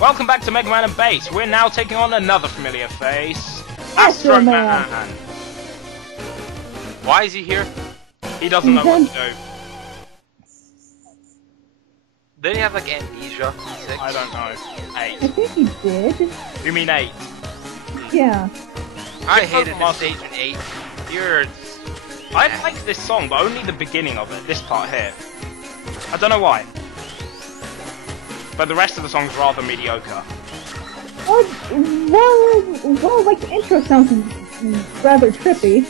Welcome back to Mega Man and Base. We're now taking on another familiar face, Astro Man. Why is he here? He doesn't know what to do. Did he have like amnesia? 6? I don't know. 8. I think he did. You mean 8? Yeah. I hated this stage in 8. You're... I like this song, but only the beginning of it, this part here. I don't know why. But the rest of the song's rather mediocre. Well, like the intro sounds rather trippy.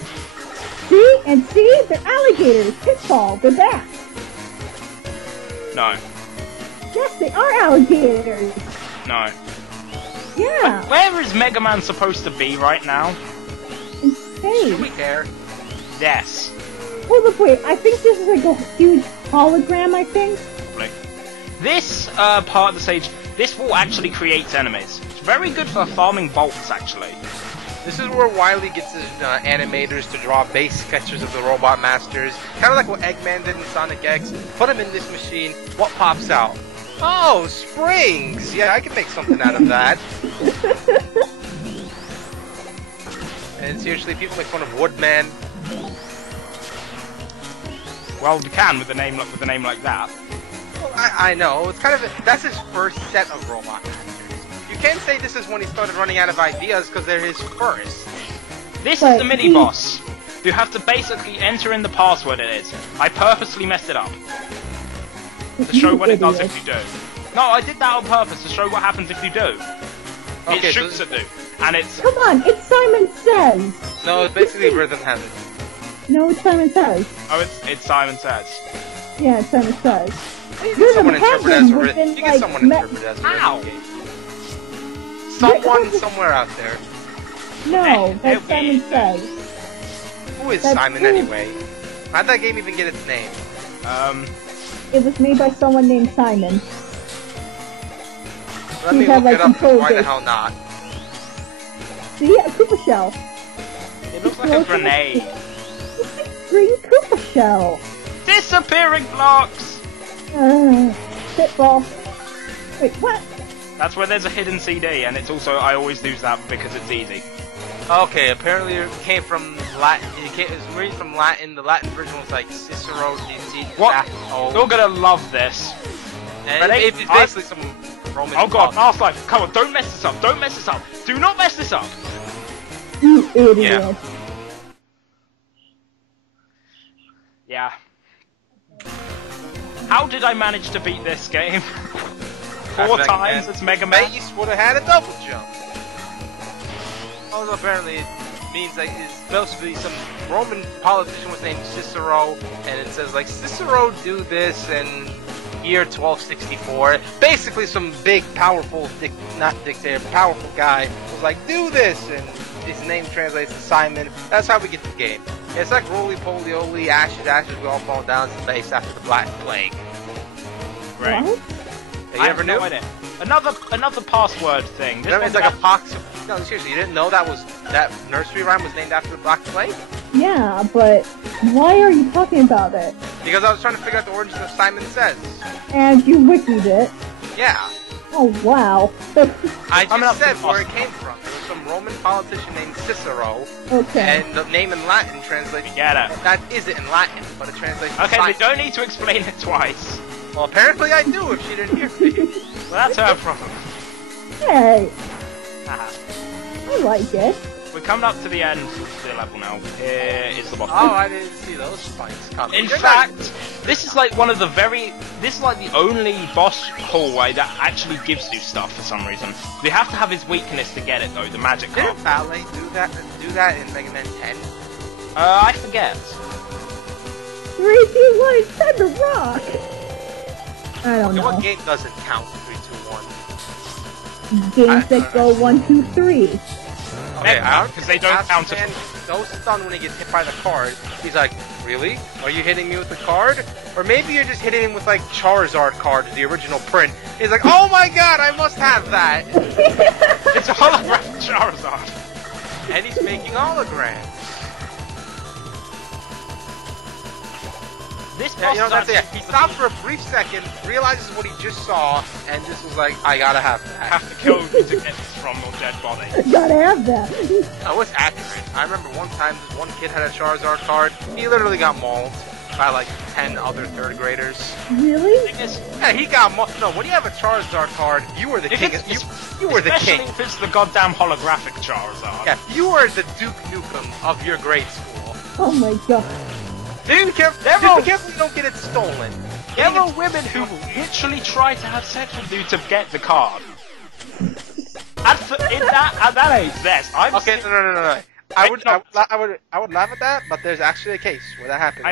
See? They're alligators! Pitfall, they're back! No. Yes, they are alligators! No. Yeah! Where is Mega Man supposed to be right now? Insane! Do we care? Yes. Oh, look, wait, I think this is like a huge hologram, I think. This part of the stage, this wall actually creates enemies. It's very good for farming bolts, actually. This is where Wily gets his animators to draw base sketches of the Robot Masters. Kind of like what Eggman did in Sonic X. Put them in this machine, what pops out? Oh, springs! Yeah, I can make something out of that. And seriously, people make fun of Woodman. Well, you can with a name like that. Well, I know. It's kind of that's his first set of Robot Masters. You can't say this is when he started running out of ideas because they're his first. This is the mini-boss. You have to basically enter in the password it is. I purposely messed it up. To show what it does if you do. No, I did that on purpose to show what happens if you do. Okay, it shoots at you. And it's... Come on, it's Simon Says! No, it's basically Rhythm Hazard. No, it's Simon Says. Oh, it's Simon Says. Yeah, it's Simon Says. You get someone interpret as a rhythm. You get someone interpret as a How? rhythm game. Someone somewhere out there. No, that's Simon Says. Who is That's Simon who- anyway? How'd that game even get its name? It was made by someone named Simon. Let He me had, look like, it up. 'Cause why the composers. hell not? See, a Koopa Shell. It looks like a grenade. It's like green Koopa Shell. Disappearing blocks! Pitfall. Wait, what? That's where there's a hidden CD, and it's also, I always use that because it's easy. Okay, apparently it came from Latin. It was read from Latin. The Latin version was like Cicero. What? You're gonna love this. And it's basically some Roman. Oh god, last life. Come on, don't mess this up. Don't mess this up. Do not mess this up. You idiot. Yeah. How did I manage to beat this game? 4 times as Mega Man? Base would have had a double jump. Although apparently it means like it's supposed to be some Roman politician was named Cicero, and it says like Cicero do this in year 1264. Basically, some big, powerful, powerful guy was like, do this, and his name translates to Simon. That's how we get the game. It's like roly poly oly, ashes, ashes, we all fall down to base after the Black Plague. Right. What? You ever knew? Another password thing. That means like a pox. No, seriously, you didn't know that nursery rhyme was named after the Black Plague? Yeah, but why are you talking about it? Because I was trying to figure out the origin of Simon Says. And you wikied it. Yeah. Oh, wow. I just said where it came from. There was some Roman politician named Cicero. Okay. And the name in Latin translates... Get it. That isn't in Latin, but it translates to Okay, Simon. we don't need to explain it twice. Well, apparently I do if she didn't hear me. Well, that's her problem. Hey, Haha. I like it. We're coming up to the end of the level now. Here is the boss. Oh, I didn't see those spikes coming. In fact, this is like one of the this is like the only boss hallway that actually gives you stuff for some reason. You have to have his weakness to get it though, the magic card. Didn't Ballet do that in Mega Man 10? I forget. 3, 2, 1, time to rock! I don't Okay, know. what game doesn't count 3, 2, 1? Games that go 1, 2, 3. Okay, because they don't count man so stunned when he gets hit by the card. He's like, really? Are you hitting me with the card? Or maybe you're just hitting him with like Charizard cards, the original print. He's like, oh my god, I must have that! It's a holographic Charizard. And he's making holograms. This Yeah, boss you know, is that's it. actually He stopped for a brief second, realizes what he just saw, and just was like, I gotta have that. have to kill you to get this from your dead body. Gotta have that. Oh, it's accurate. I remember one time this one kid had a Charizard card. He literally got mauled by like 10 other third graders. Really? Yeah, he got mauled. No, when you have a Charizard card, you were the king. You were the king. Especially if it's the goddamn holographic Charizard. Yeah, you were the Duke Nukem of your grade school. Oh my god. Dude, be careful you don't get it stolen. There are women who literally try to have sex with you to get the card. At that age, yes. Okay, no. I would laugh at that, but there's actually a case where that happened.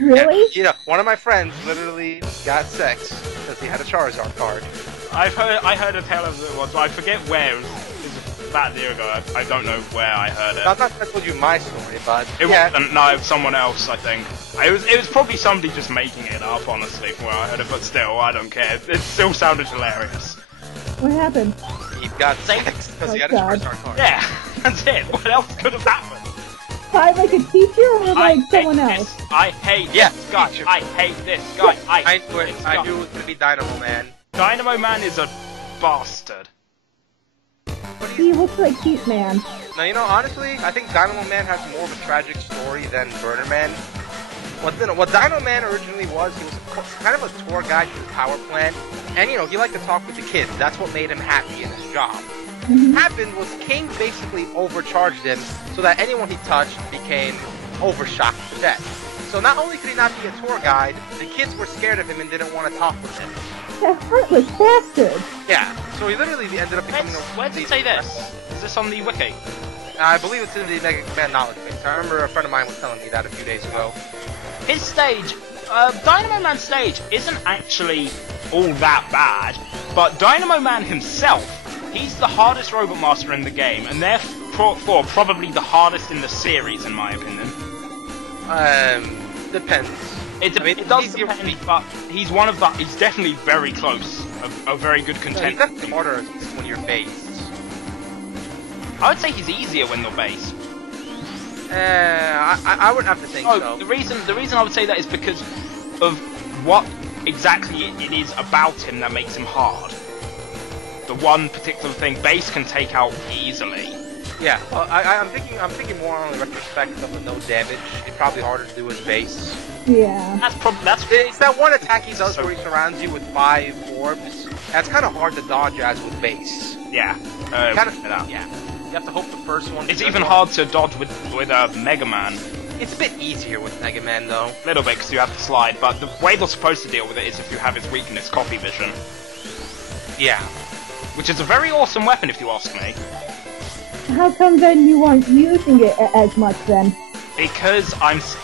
Really? Yeah, you know, one of my friends literally got sex because he had a Charizard card. I heard a tale of it once. I forget where. It was about a year ago. I don't know where I heard it. I'm not going to tell you my story, but it wasn't. No, it was someone else. I think it was probably somebody just making it up. Honestly, from where I heard it, but still, I don't care. It still sounded hilarious. What happened? He got sex because he had a Charizard card. Yeah, that's it. What else could have happened? By like a teacher or like someone else? I hate this guy. I hate this guy. I knew it was gonna be Dynamo Man. Dynamo Man is a bastard. He looks like Heat Man. Now, you know, honestly, I think Dynamo Man has more of a tragic story than Burner Man. What Dynamo Man originally was, he was kind of a tour guide to the power plant, and you know, he liked to talk with the kids. That's what made him happy in his job. What happened was King basically overcharged him so that anyone he touched became overshot to death. So not only could he not be a tour guide, the kids were scared of him and didn't want to talk with him. That heartless bastard! Yeah, so he literally ended up becoming Where does it say this? Is this on the wiki? I believe it's in the Mega Man knowledge base. I remember a friend of mine was telling me that a few days ago. His stage, Dynamo Man's stage isn't actually all that bad, but Dynamo Man himself, he's the hardest Robot Master in the game, and therefore probably the hardest in the series, in my opinion. Depends. It does depend, but he's definitely very close. A very good contender. He's definitely harder when you're based. I would say he's easier when you're based. I wouldn't have to think so. The reason I would say that is because of what exactly it is about him that makes him hard. The one particular thing base can take out easily. Yeah, well, I'm thinking more on the retrospect of the no damage. It's probably harder to do with base. Yeah. It's that one attack he does where he surrounds you with 5 orbs. That's kind of hard to dodge as with base. Yeah. Yeah. You have to hope the first one. It's even hard to dodge with Mega Man. It's a bit easier with Mega Man though. A little bit because you have to slide, but the way they're supposed to deal with it is if you have his weakness, Copy Vision. Yeah. Which is a very awesome weapon if you ask me. How come then you aren't using it as much then? Because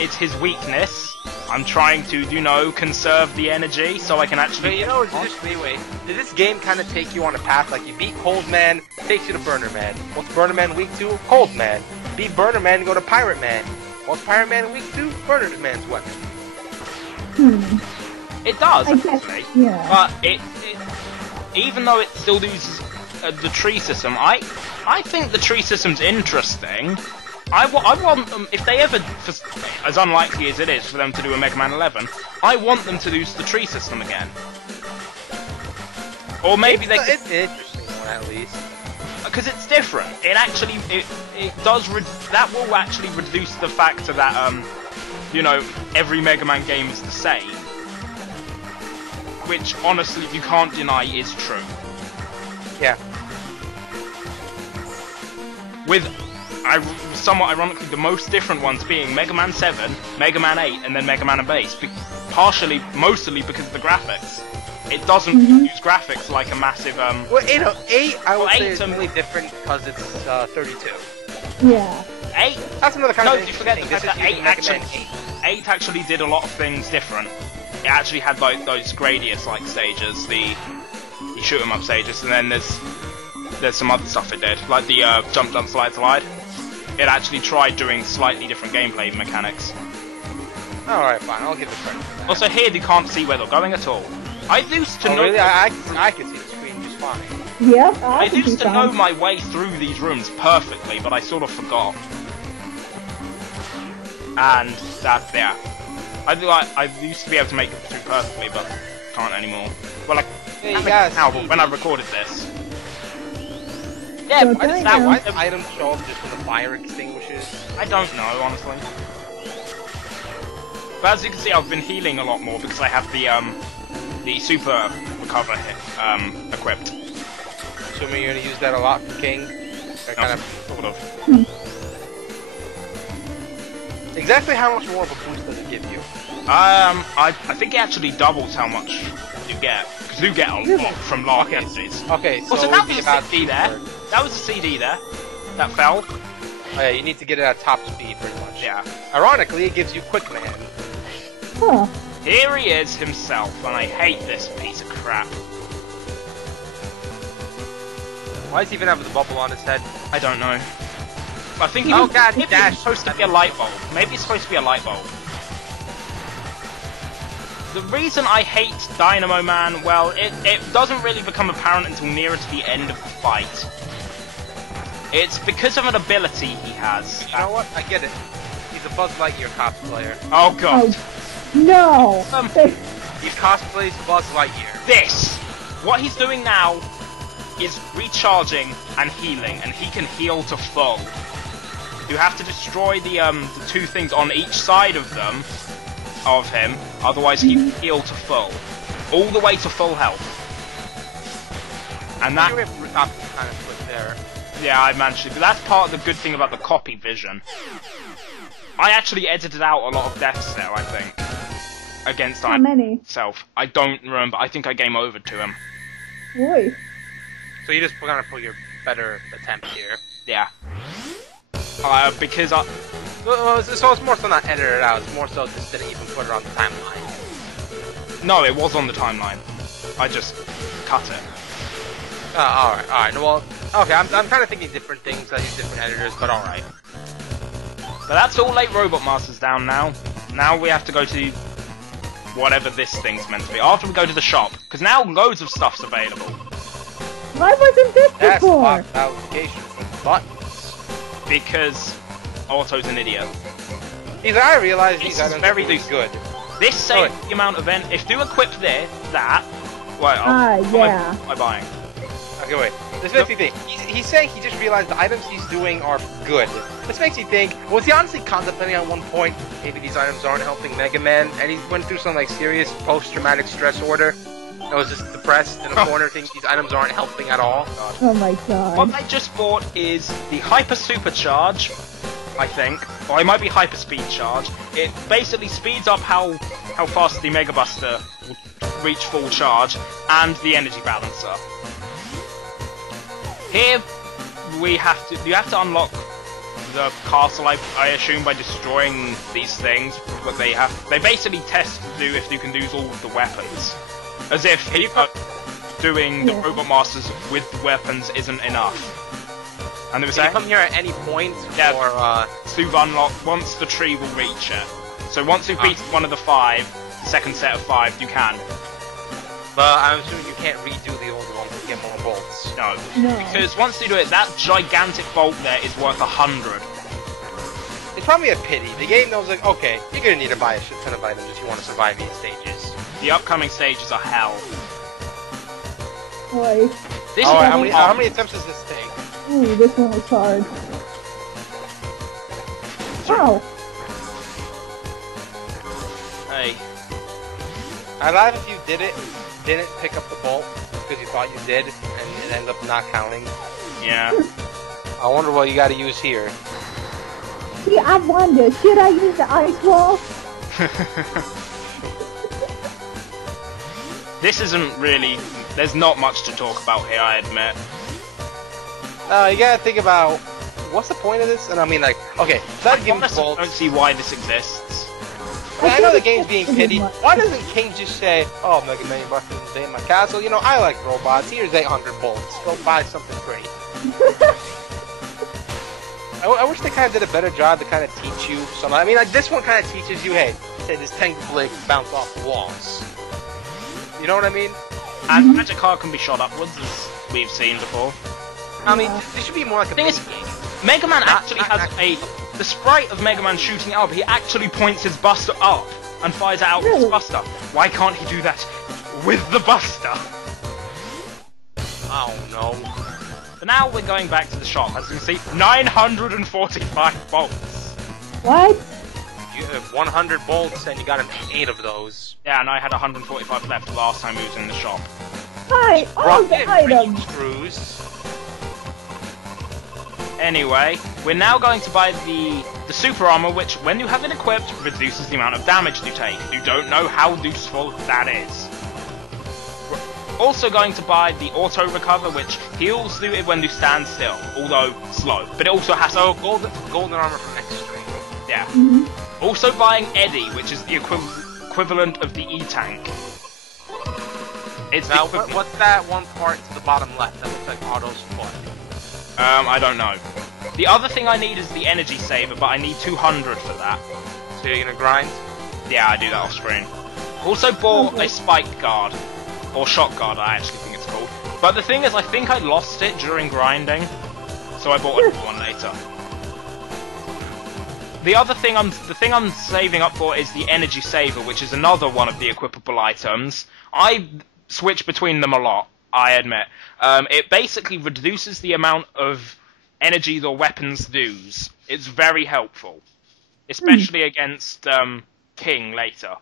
it's his weakness. I'm trying to, conserve the energy so I can actually... Wait. Did this game kind of take you on a path like you beat Cold Man, takes you to Burner Man? What's Burner Man weak to? Cold Man. Beat Burner Man, go to Pirate Man. What's Pirate Man weak to? Burner Man's weapon. It does, actually. Yeah. But it even though it still uses the tree system, I think the tree system's interesting. I want them, if they ever, as unlikely as it is for them to do a Mega Man 11, I want them to use the tree system again. Or maybe it's an interesting one at least. Because it's different. It actually, it does, that will actually reduce the factor that, every Mega Man game is the same. Which, honestly, you can't deny is true. Yeah. With... somewhat ironically, the most different ones being Mega Man 7, Mega Man 8, and then Mega Man and Base. Mostly because of the graphics. It doesn't use graphics like a massive, Well, 8, I would say is only different because it's, 32. Yeah. 8? That's another kind of you forget the fact that 8 actually did a lot of things different. It actually had, like, those Gradius-like stages, the shoot-'em-up stages, and then there's some other stuff it did, like the, jump, slide. It actually tried doing slightly different gameplay mechanics. Alright, fine, I'll give it credit for that. Also, here you can't see where they're going at all. I used to know... Really? I can see the screen just fine. Yep, I used to know my way through these rooms perfectly, but I sort of forgot. And that's there. I used to be able to make it through perfectly, but can't anymore. Well, I Hey, can guys, now, but when I recorded this. Yeah, So why does now- why does items show up just when the fire extinguishes? I don't know, honestly. But as you can see, I've been healing a lot more because I have the super recover hit, equipped. Assuming you're gonna use that a lot for King. That kind of Sort of. exactly how much more of a boost does it give you? I think it actually doubles how much you get. Because you get a lot from Lark Entities. Okay, so, Also, that was it'd be a about CD there. two-thirds. That was a CD there. That fell. Oh yeah, you need to get it at top speed pretty much. Yeah. Ironically, it gives you Quick Man. Huh. Here he is himself, and I hate this piece of crap. Why does he even have the bubble on his head? I don't know. I think Oh, God, he maybe dashed. it's supposed to be a light bulb. Maybe it's supposed to be a light bulb. The reason I hate Dynamo Man, well, it doesn't really become apparent until nearer to the end of the fight. It's because of an ability he has. You know what? I get it. He's a Buzz Lightyear cosplayer. Oh god. Oh, no! He cosplays Buzz Lightyear. This! What he's doing now is recharging and healing, and he can heal to full. You have to destroy the two things on each side of them, of him, otherwise he will heal to full. All the way to full health. And that... You have to top kind of put there. Yeah, I managed to, but that's part of the good thing about the copy vision. I actually edited out a lot of deaths there, I think. Against How many? myself. I don't remember, I think I game over to him. Boy. So you just kind of put your better attempt here. Yeah. Because I... So it's more so not edited it out, it's more so just didn't even put it on the timeline. No, it was on the timeline. I just cut it. Alright, well, okay, I'm kind of thinking different things, I use different editors, but alright. But that's all 8 Robot Masters down now. Now we have to go to whatever this thing's meant to be. After we go to the shop, because now loads of stuff's available. Why wasn't this That's before? locked application with buttons. Because Otto's an idiot. I realize This these is items very are really loose. good. This saves the amount of if you equip that, well, yeah. what am I buying? Okay, wait. This makes me think. He's saying he just realized the items he's doing are good. This makes me think, was he honestly contemplating at one point, maybe these items aren't helping Mega Man, and he went through some like serious post-traumatic stress order? I was just depressed in a corner thinking these items aren't helping at all. Oh my god. What I just bought is the Hyper Supercharge, I think. Or it might be Hyper Speed Charge. It basically speeds up how fast the Mega Buster will reach full charge, and the Energy Balancer. Here, you have to unlock the castle, I assume, by destroying these things. But they basically test to do if you can use all of the weapons. As if doing the Robot Masters with the weapons isn't enough. And they were Can you saying, come here at any point, yeah, or to unlock once the tree will reach it. So once you've beaten one of the 5, the second set of 5, you can. But I'm assuming you can't redo the old one to get more bolts. No. No. Because once you do it, that gigantic bolt there is worth 100. It's probably a pity. The game knows, like, okay, you're gonna need to buy a shit ton of items if you want to survive these stages. The upcoming stages are hell. Boy. This Alright, is how many attempts does this take? Ooh, this one was hard. Wow. Hey. I'd laugh if you didn't pick up the bolt because you thought you did, and it ended up not counting. Yeah. I wonder what you gotta use here. See, I wonder, should I use the ice wall? This isn't really... There's not much to talk about here, I admit. You gotta think about, what's the point of this? And I mean, like, okay, besides giving Honestly, I bolts, don't see why this exists. I know the game's being pitied. Why doesn't King just say, oh, Mega Man, you busted in my castle? You know, I like robots. Here's 800 bolts. Go buy something pretty. I wish they kind of did a better job to kind of teach you some. I mean, like, this one kind of teaches you, hey, say this tank blade can bounce off the walls. You know what I mean? And Magic Card can be shot upwards, as we've seen before. I mean, this should be more like a Thing is, Mega Man actually has the sprite of Mega Man shooting up, he actually points his buster up. and fires it out with his Really? Buster. Why can't he do that with the Buster? Oh no. But now we're going back to the shop. As you can see, 945 bolts. What? You have 100 bolts and you got 8 of those. Yeah, and I had 145 left last time we was in the shop. Hi, all the Rocket items. screws. Anyway, we're now going to buy the super armor, which, when you have it equipped, reduces the amount of damage you take. You don't know how useful that is. We're also going to buy the auto recover, which heals you when you stand still, although slow. But it also has Golden armor from Extreme. yeah. Mm-hmm. Also buying Eddie, which is the equivalent of the E-Tank. It's Now, the what's that one part to the bottom left that looks like Otto's foot? I don't know. The other thing I need is the energy saver, but I need 200 for that. So you're gonna grind? Yeah, I do that off screen. Also bought a spike guard, or shock guard, I actually think it's called. But the thing is, I think I lost it during grinding, so I bought another one later. The thing I'm saving up for is the energy saver, which is another one of the equipable items. I switch between them a lot, I admit. It basically reduces the amount of energy your weapons lose. It's very helpful, especially against King later.